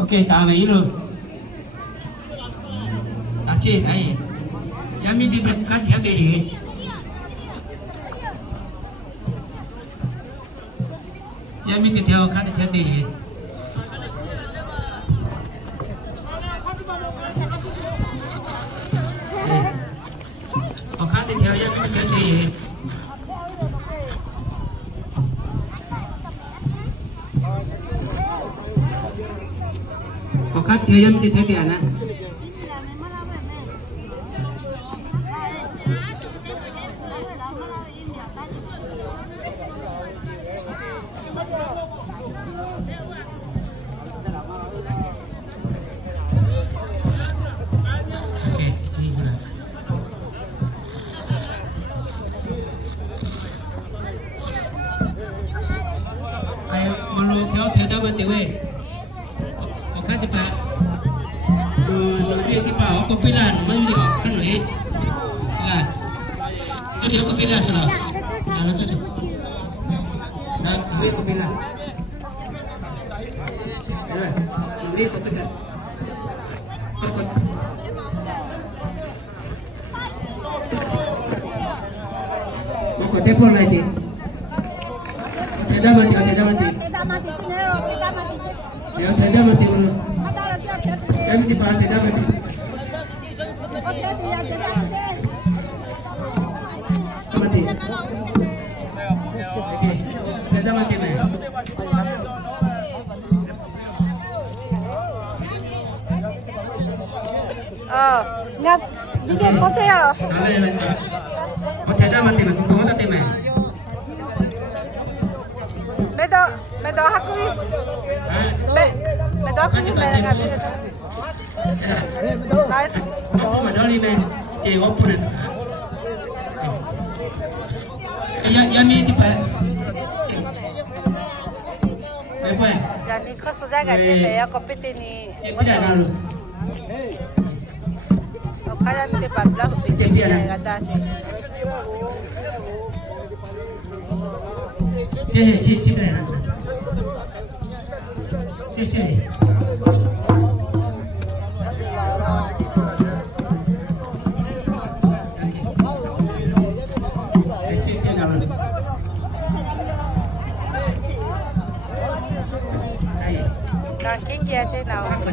Oke, tahu ini lo. Tak cek aye. Yang minta kasih apa ini? Yang minta dia kasih apa ini? Oh, kasih dia yang minta apa ini? Oh, kasih dia yang minta apa ini? Malu kau tidak dapat dewe. Oke cepat. Tapi kita aku pilan, mana juga kan ni. Pilan. Jadi aku pilan salah. Jangan tu. Nak duit aku pilan. Ni aku pilan. Aku telepon lagi. Tidak mati, tidak mati. Ya, tidak mati dulu. Kami di pantai tidak mati. Mati. Oke, tidak mati nih. Nggak, video foto ya. Ada yang mati. Oh, tidak mati nih. Kamu tak timai. Medo hakui. Medo hakui mereka video tu. Aku medo ni men, cewek opor itu. Ya mi tipe. Apa? Jadi kau sudah gaji saya kopi ini. Tidak lalu. Kalian tipe belah kopi ini kata sih. Cik dah. Cik. Ranking dia je now. Okay,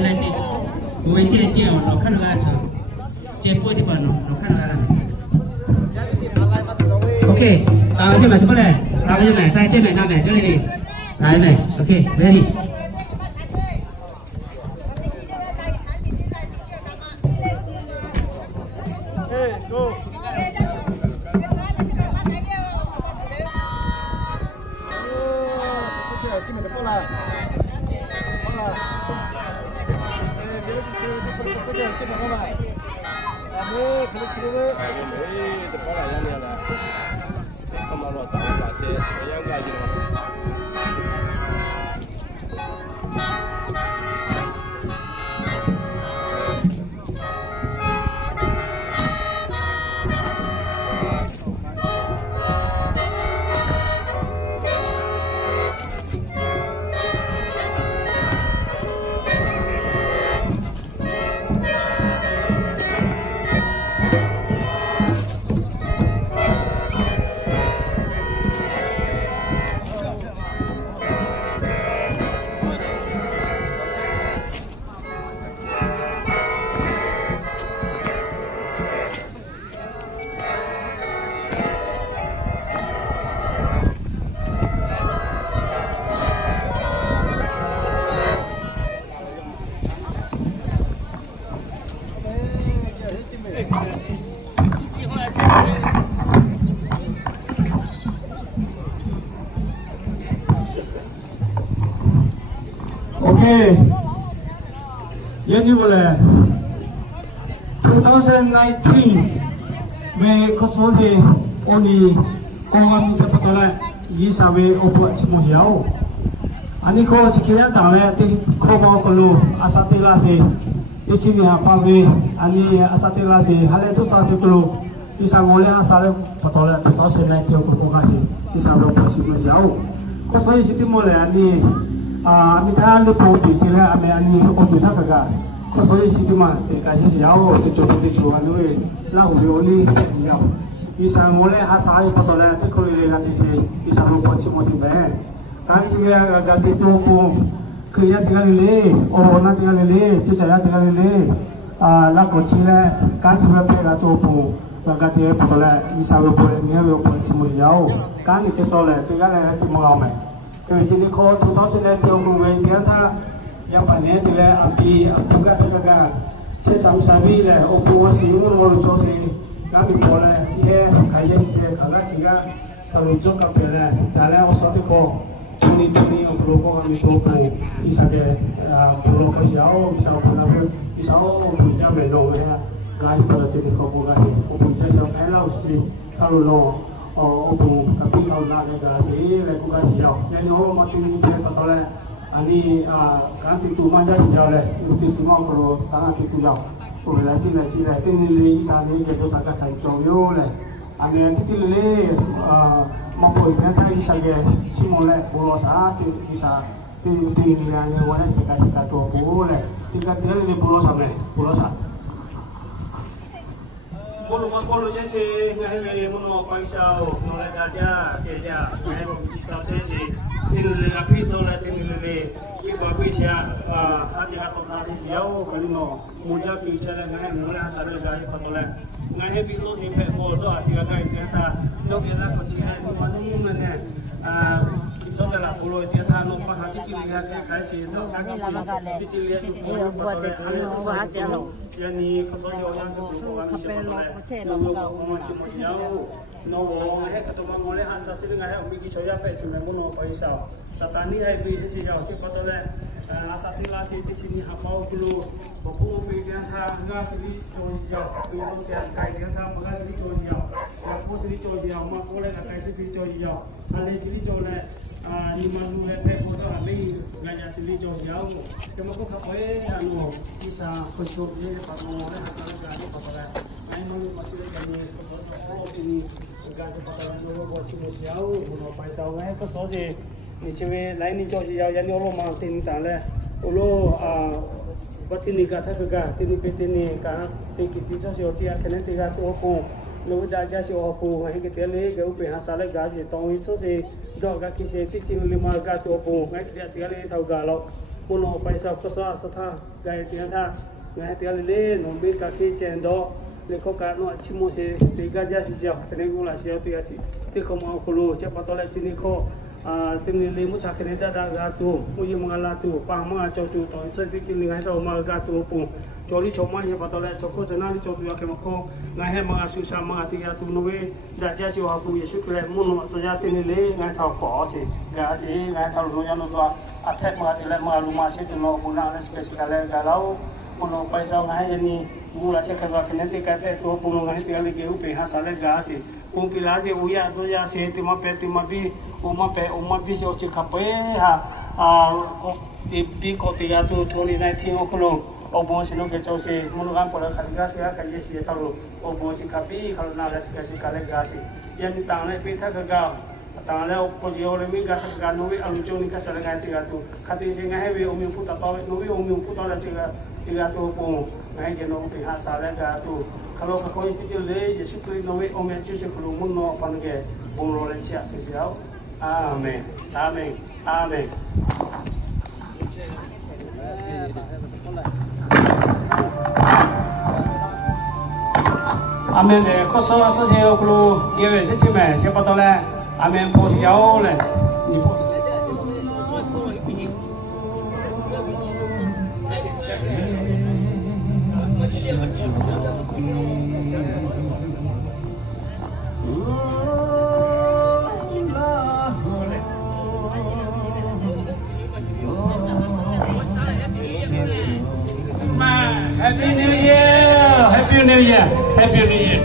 nanti. Gue cek lo kan nggak aja. Cek di mana? Lo kan nggak ada. Okay, tahu je macam mana? Tahu je macam, tahu je macam mana? Jadi ni, tahu ni. Okay, ready. Go. Okay, jadi boleh 2019 में कसोसे ओनी कोंगा मिसे पतला ये सावे ओपो चिमो जाओ आनी को चिकिया तावे ते को बाओ कलो आसा तेला से di sini apa be ani asatila si hal itu saya sebelum bisa mulai asal betul betul saya tiap berkongsi bisa berapa sih jauh kok saya sih mulai ani ami tahan lu pun tidak ami obi tak kagak kok saya sih mah kasih jauh itu anu Lahu oli jauh bisa mulai asal betul betul kalau lihat di bisa berapa sih be kan sih agak itu kaya tinggal lele, orang tinggal lele, cicaya tinggal lele, nak kecil le, kan cuma pera tu pun, agak dia betul le, bisa berbuat ni berbuat cuma jauh, kan itu soalnya tinggal le di mau me. Jadi kalau tu tahu sih le tiang bunga dia ta, yang panen tu le api, bukan agak, sesama-sama le, orang sih orang lucu sih, kami boleh, dia kaya sih, agak juga kalau lucu kapel le, jalan osok tu ko. Ini untuk kami toko bisa ke pulau jauh bisa pulau bisa punya belong ya lagi pada jenis kopi lagi punya jauh elau sih kalau lo opung tapi kalau nak negasi lagi bukan jauh jadi orang macam ni dia betul ani kan itu manja jauh le itu semua kalau tanah itu jauh boleh lagi itu nilai sana jadi sangat saya jauh le ani itu nilai mampu kita bisa ke simulasi bolos bisa tinggalnya boleh sekat tuh boleh tinggal di bolos bolu jadi nggak mau paisau mulai aja kerja bisa jadi ini api itu lah ini bagus ya aja atau nasi jauh kalau no muda kita nggak mulai asal lagi patoleh nggak bilo sih bodo asal lagi kita lúc kia là có chỉ hai con nó muốn này cho nên là bồi tiền thang nó mà hạt chỉ là cái gì nó cái chỉ là cái bồi tiền nó hóa giá rồi giờ này có số nhiều yang số nhiều có cái gì nó nó chỉ một nhiều nó hay cái tụi mình ngồi ăn sao xin ngay ông bị cho ra phải chúng mình muốn nó phải sao satani hay bị cái gì nào chứ có tôi là asatila si di sini hafal dulu buku pilihan harga sini coba dulu saya kayak dia tham harga sini coba aku sini coba mak boleh nak kayak sini coba hal sini coba ni malu lepas foto kami ngajak sini coba cuma aku kapai anu bisa konsult dia dapat nomor harga harga apa lah main malu masih kami foto ini harga apa nomor buat sini jauh mau pai tahu kan kau sih ni cewek lain ni jauh jauh jadi orang mang tin tak le, ulu buat ini kata kegah, ini kah, kita jauh jauh dia kena tiga tu aku, lalu dah jauh aku, hari kita le, kau pergi hasil gaj, tahu itu sih, dah kaki sih, tiga lima gaj tu aku, hari kita tiga le tahu galau, puno paisa kesah setah, gaya tiga tha, hari tiga le, nombor kaki cendol, lekok karno cimo sih, tiga jauh, kena gula jauh tiga, tiga mau kulu, cepat oleh sini ko. Tinggal lemu cakap ni dah gatu, mui mengalah tu, paham macam tu, tahun saya tinggal ngai tahu mal gatu pun, coli cuma ni patut le, cokok jenah ni cokok yang kemako, ngai mengasu sama tiga tu nuwe, dah jadi aku Yesus kira mun saja tinggal le ngai tahu kau sih, gak sih ngai tahu lu yang tu atek mengatir le mengalu masih tu nak guna le sekali galau, mun paisa ngai ni gula sekali kena tiga tu pun ngai tinggal lagi upe hasil le gak sih. Kumpilasi uya tu ya se tima bi uma bi se oci kape ha ipi ko tiga tu 2019 okolo obo sino ke chau se munugan pola kaliga se ka ye se talu obo si kapi kalau na les ka si kale gasi yan tang le pi tha ga tang le ko ji ole mi ga ga no wi alu choni ka sala ga tiga tu khati se nga he wi umi pu ta to no wi umi pu ta la tiga tu po ngai ke no pi ha sala ga tu kalau kau itu je Yesus Kristus nawe omen Yesus kelumun no pange bungro lecia sesiau amen amen amen amen le koso aso je okulu gewe sesime siapa tahu le amen po siau le ni po Happy New Year! Happy New Year! Happy New Year!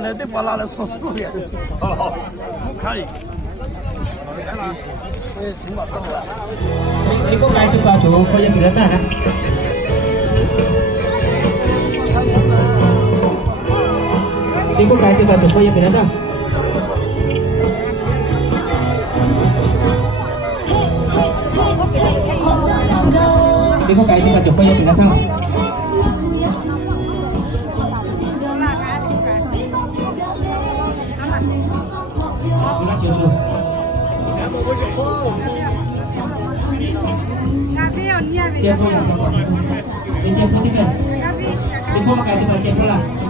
来的巴拉来说说的，哦，可以。Ini kok kayak tipe aja, kok yang bilang tak kan? Ini kok kayak tipe aja, kok yang bilang tak? Ini kok kayak tipe aja, kok yang bilang tak? Bilang jauh. Siapa yang? Siapa yang? Siapa yang? Siapa yang?